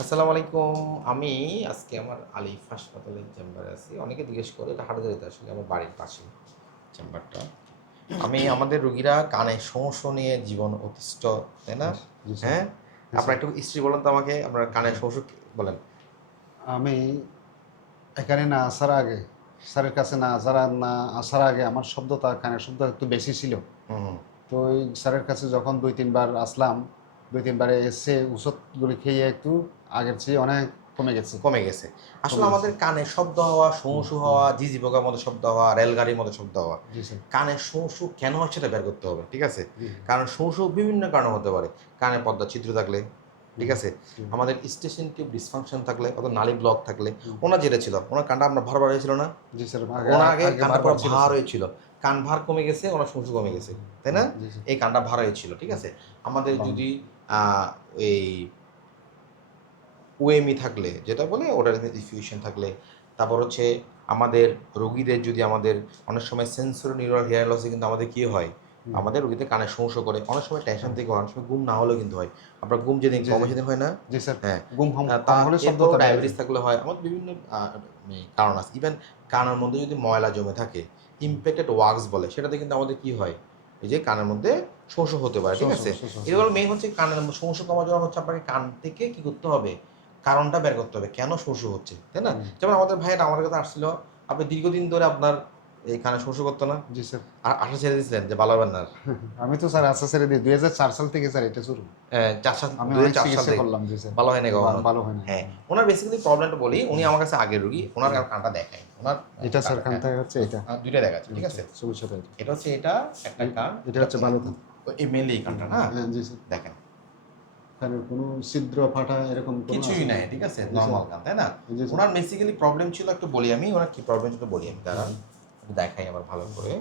আসসালামু আলাইকুম। আমি আজকে আমার আলিফ হাসপাতালের চেম্বারে আছি। অনেকে জিজ্ঞেস করে এটা হাটাজারিতে আসলে আমার বাড়ির পাশে চেম্বারটা। আমি আমাদের রুগীরা কানে সমস্যা নিয়ে জীবন অতিষ্ঠ তাই না? হ্যাঁ? আপনার একটু স্ত্রী বলেন তো আমাকে আপনার কানের সমস্যা বলেন? আমি এখানে না আসার আগে স্যারের কাছে না আসার না আসার আগে আমার শব্দ তার কানের শব্দ একটু বেশি ছিল। তো ওই স্যারের কাছে যখন দুই তিনবার আসলাম দুই তিনবারে এসে ওষুধগুলি খেয়ে একটু আগের চেয়ে অনেক কমে গেছে। কমে গেছে। আসলে আমাদের কানে শব্দ হওয়া সমস্যা হওয়া ঝিঝি পোকার মতো শব্দ হওয়া রেলগাড়ির মতো শব্দ হওয়া কানে কানের কেন হচ্ছে সেটা বের করতে হবে ঠিক আছে? কারণ সমস্যা বিভিন্ন কারণে হতে পারে। কানে পদ্মা ছিদ্র থাকলে ঠিক আছে? আমাদের স্টেশন টিউব ডিসফাংশন থাকলে অত নালী ব্লক থাকলে। ওনার যেটা ছিল। ওনার কানটা আমরা ভার ভার হয়েছিল না? ওনার আগে কানটা ভার হয়েছিল। কান ভার কমে গেছে ওনার সমস্যা কমে গেছে তাই না? এই কানটা ভার হয়েছিল ঠিক আছে? আমাদের যদি আহ, এই ওএমই থাকলে যেটা বলে ওটার ডিফিউশন থাকলে। তারপর হচ্ছে আমাদের রোগীদের যদি আমাদের অনেক সময় সেন্সর নিউরাল হেয়ার লসে কিন্তু আমাদের কি হয়? আমাদের রোগীদের কানের সমস্যা করে। অনেক সময় টেনশন থেকে অনেক সময় ঘুম না হলেও কিন্তু হয়। আপনার ঘুম যেদিন কম সেদিন হয় না? জি স্যার। হ্যাঁ। কম ডায়াবেটিস থাকলে হয়। আমাদের বিভিন্ন কারণ আছে। ইভেন কানের মধ্যে যদি ময়লা জমে থাকে ইমপ্যাক্টেড ওয়াক্স বলে সেটাতে কিন্তু আমাদের কি হয়? এই যে কানের মধ্যে সমস্যা হতে পারে ঠিক আছে? এগুলো মেইন হচ্ছে কানের সমস্যা কমার জন্য হচ্ছে আপনাকে কান থেকে কি করতে হবে? কারণটা বের করতে হবে। কেন সমস্যা হচ্ছে? তাই না? যেমন আমাদের ভাইয়ের আমার কাছে আসছিল আপনি দীর্ঘদিন ধরে আপনার এই কানে সমস্যা করতো না? জি স্যার। আর আশা ছেড়ে দিয়েছিলেন যে ভালো না আমি তো স্যার আস্তে ছেড়ে দিই। দুই হাজার চার সাল থেকে স্যার এটা শুরু। আহ, চার সাল আমি চার সাল থেকে। করলাম জি স্যার। ভালো হয় না কখনো? ভালো হয় হ্যাঁ। ওনার বেসিক্যালি প্রবলেমটা বলি উনি আমার কাছে আগের রুগী ওনার কানটা দেখায় ওনার এটা স্যার কানটা হচ্ছে এটা। হ্যাঁ, দুইটা দেখাচ্ছে ঠিক আছে? সাথে এটা। হচ্ছে এটা একটা কান। এটা হচ্ছে ভালো কান এই মেনলি কানটা না? হ্যাঁ জি স্যার। দেখেন। কানের কোনো ছিদ্র ফাটা এরকম কিছুই নাই ঠিক আছে? Normal sir. তাই না? ওনার বেসিক্যালি প্রবলেম ছিল একটু বলি আমি ওনার কি প্রবলেম ছিল বলি আমি দাঁড়ান। দেখাই আবার ভালো করে।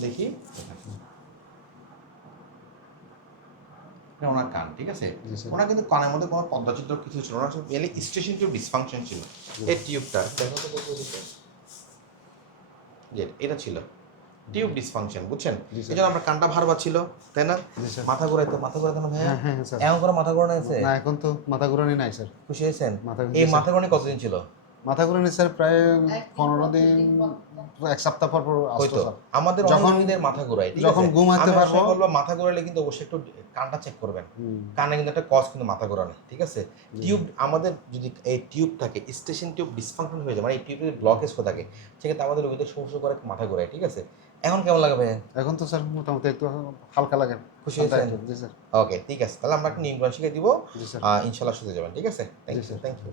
দেখি। ওনার কান ঠিক আছে? ওনার কিন্তু কানের মধ্যে কোনো পদ্মাচিত্র কিছু ছিল না স্টেশন টিউব ডিসফাংশন ছিল। এই টিউবটা দেখো তো কোথায় দিতে? যে এটা ছিল। টিউব ডিসফাংশন বুঝছেন? এই জন্য আমরা কানটা ভার ছিল তাই না? মাথা ঘোরাইতে মাথা ঘুরাইতো না ভাইয়া? হ্যাঁ হ্যাঁ স্যার। এমন করে মাথা ঘোরানো আছে না এখন তো মাথা ঘুরানি নাই স্যার। খুশি হয়েছেন? এই মাথা ঘুরানি কতদিন ছিল। মাথা ঘুরানি স্যার প্রায় পনেরো দিন এক সপ্তাহ পর পর হয়তো আমাদের অনেক যখন- রোগীদের মাথা ঘোরায় ঠিক যখন? ঘুমাতে পারবো- বলব মাথা ঘোরালে কিন্তু অবশ্যই একটু কানটা চেক করবেন। কানে কিন্তু একটা কজ কিন্তু মাথা ঘোরানো ঠিক আছে? টিউব আমাদের যদি এই টিউব থাকে স্টেশন টিউব ডিসফাংশন হয়ে যায় মানে এই টিউবের ব্লকেজ হয়ে থাকে সেক্ষেত্রে আমাদের রোগীদের সমস্যা করে মাথা ঘোরায় ঠিক আছে? এখন কেমন লাগে ভাই এখন তো স্যার মোটামুটি একটু হালকা লাগে। খুশি হালকা হয়েছেন? ওকে ঠিক আছে। তাহলে আমরা একটা নিয়ন্ত্রণ শিখে দিব। ইনশাল্লাহ শুতে যাবেন ঠিক আছে? Thank you sir. Thank you